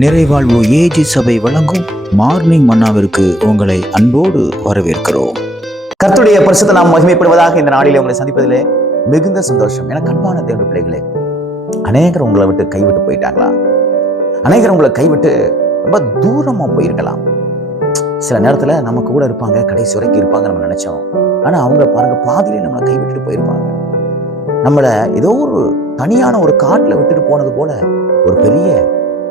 நிறைவாழ்வு AG சபை வழங்கும் morning மன்னாவிற்கு உங்களை அன்போடு வரவேற்கிறோம். கர்த்தருடைய பரிசுத்த நாம் மகிமைப்படுவதாக இந்த நாளிலே உங்களை சந்திப்பதிலே மிகுந்த சந்தோஷம். என அன்பான தேவனுடைய பிள்ளைகளே, அநேகர் உங்களை விட்டு கைவிட்டு போயிட்டாங்களா? அநேகர் உங்களை கைவிட்டு ரொம்ப தூரமா போயிருக்கலாம். சில நேரத்துல நம்ம கூட இருப்பாங்க, கடைசி வரைக்கும் இருப்பாங்க நம்ம நினைச்சோம். ஆனா அவங்க பாருங்க, பாதியிலே நம்மளை கைவிட்டுட்டு போயிருப்பாங்க. நம்மளை ஏதோ ஒரு தனியான ஒரு காட்டுல விட்டுட்டு போனது போல ஒரு பெரிய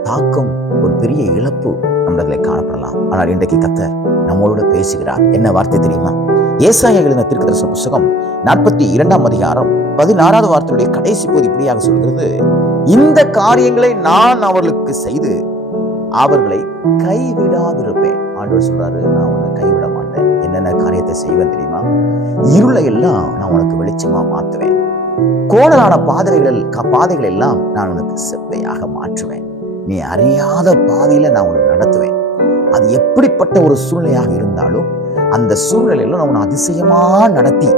தாக்கம், ஒரு பெரிய இழப்பு நம்மளை காணப்படலாம். ஆனால் இன்றைக்கு கர்த்தர் நம்மளோட பேசுகிறார். என்ன வார்த்தை தெரியுமா? ஏசாயா எழுதின தீர்க்கதரிசன புத்தகம் 42 அதிகாரம் 16 வார்த்தையுடைய கடைசி பகுதி இப்படியாக சொல்கிறது: இந்த காரியங்களை நான் அவர்களுக்கு செய்து அவர்களை கைவிடாதிருப்பேன். ஆண்டவர் சொல்றாரு, நான் உன்னை கைவிட மாட்டேன். என்னென்ன காரியத்தை செய்வேன் தெரியுமா? இருளை எல்லாம் நான் உனக்கு வெளிச்சமா மாத்துவேன். கோணலான பாதைகள் எல்லாம் நான் உனக்கு செவ்வையாக மாற்றுவேன். நீ அறியாத பாதையில நான் உன்னை நடத்துவேன். அது எப்படிப்பட்ட ஒரு சூழ்நிலையாக இருந்தாலும் அந்த சூழ்நிலையில நான் உன்னை அதிசயமா நடத்தி,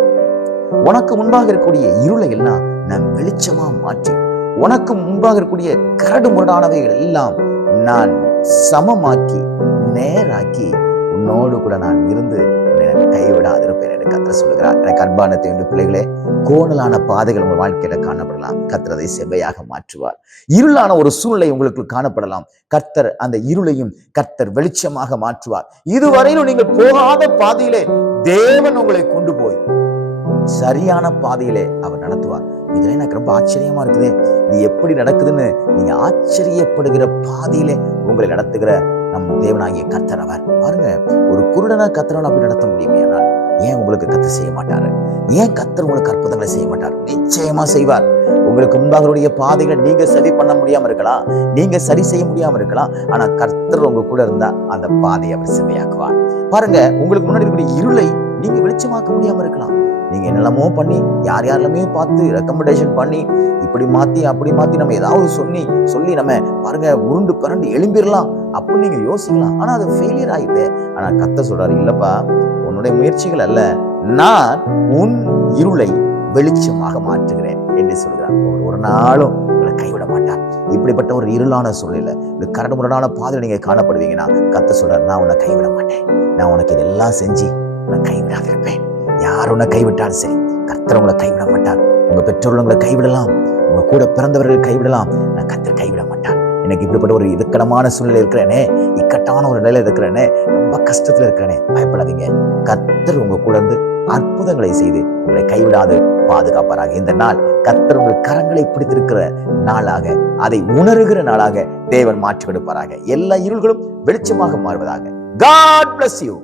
உனக்கு முன்பாக இருக்கக்கூடிய இருளை எல்லாம் நான் வெளிச்சமா மாற்றி, உனக்கு முன்பாக இருக்கக்கூடிய கரடு முரடானவைகள் எல்லாம் நான் சமமாக்கி நேராக்கி உன்னோடு கூட நான் இருந்து கைவிடாதிருப்பேன் என்று கர்த்தர் சொல்லுகிறார். எனக்கு அன்பான தேவனுடைய பிள்ளைகளே, கோணலான பாதைகள் உங்கள் வாழ்க்கையில காணப்படலாம், கர்த்தர் அதை செவ்வையாக மாற்றுவார். இருளான ஒரு சூழ்நிலை உங்களுக்கு காணப்படலாம், கர்த்தர் அந்த இருளையும் கர்த்தர் வெளிச்சமாக மாற்றுவார். இதுவரையிலும் நீங்கள் போகாத பாதையிலே தேவன் உங்களை கொண்டு போய் சரியான பாதையிலே அவர் நடத்துவார். இதுல எனக்கு ரொம்ப ஆச்சரியமா இருக்குது. இது எப்படி நடக்குதுன்னு நீங்க ஆச்சரியப்படுகிற பாதையிலே உங்களை நடத்துகிற நம் தேவனாகிய கர்த்தர் அவர். பாருங்க, ஒரு குருடனா கர்த்தரால் அப்படி நடத்த முடியுமே, ஆனால் ஏன் உங்களுக்கு கர்த்தர் செய்ய மாட்டாரு? ஏன் கர்த்தர் உங்களுக்கு அற்புதங்களை செய்ய மாட்டார்? நிச்சயமா செய்வார். உங்களுக்கு முன்பாக பாதைகளை நீங்க சரி பண்ண முடியாம இருக்கலாம், நீங்க சரி செய்ய முடியாம இருக்கலாம், ஆனா கர்த்தர் உங்க கூட இருந்தா அந்த பாதையை அவர் செவ்வையாக்குவார். பாருங்க, உங்களுக்கு முன்னாடி இருக்கக்கூடிய இருளை நீங்க வெளிச்சமாக்க முடியாம இருக்கலாம். நீங்க என்னெல்லாமோ பண்ணி, யாரெல்லாமே பார்த்து ரெக்கமெண்டேஷன் பண்ணி, இப்படி மாத்தி அப்படி மாத்தி நம்ம ஏதாவது சொல்லி நம்ம பாருங்க உருண்டு பரண்டு எழும்பிடலாம் அப்படின்னு நீங்க யோசிக்கலாம். ஆனா அது ஃபெயிலியர் ஆயிடுது. ஆனா கர்த்தர் சொல்றாரு, இல்லப்பா, உன்னுடைய முயற்சிகள் அல்ல, நான் உன் இருளை வெளிச்சமாக மாற்றுகிறேன் என்று சொல்கிறார். ஒரு நாளும் உங்களை கைவிட மாட்டார். இப்படிப்பட்ட ஒரு இருளான சூழ்நிலை, இந்த கரடு முரடான பாதையில் நீங்க காணப்படுவீங்கன்னா கர்த்தர் சொல்றாரு, நான் உன்னை கைவிட மாட்டேன். நான் உனக்கு இதெல்லாம் செஞ்சு உன்னை கைவிடாது இருப்பேன். யார் உன்னை கைவிட்டாலும் சரி, கர்த்தர் உங்களை கைவிட மாட்டார். உங்க பெற்றோர்கள் உங்களை கைவிடலாம், உங்க கூட பிறந்தவர்கள் கைவிடலாம், நான் கர்த்தர் கைவிட மாட்டார். எனக்கு இப்படிப்பட்ட ஒரு இக்கட்டான சூழ்நிலை இருக்கிறேனே, இக்கட்டான ஒரு நிலையில இருக்கிறேனே, ரொம்ப கஷ்டத்துல இருக்கிறேனே, பயப்படாதீங்க. கர்த்தர் உங்க கூட இருந்து அற்புதங்களை செய்து உங்களை கைவிடாது பாதுகாப்பாராக. இந்த நாள் கர்த்தர் உங்கள் கரங்களை பிடித்திருக்கிற நாளாக, அதை உணர்கிற நாளாக தேவன் மாற்றி கொடுப்பாராக. எல்லா இருள்களும் வெளிச்சமாக மாறுவதாக. God bless you.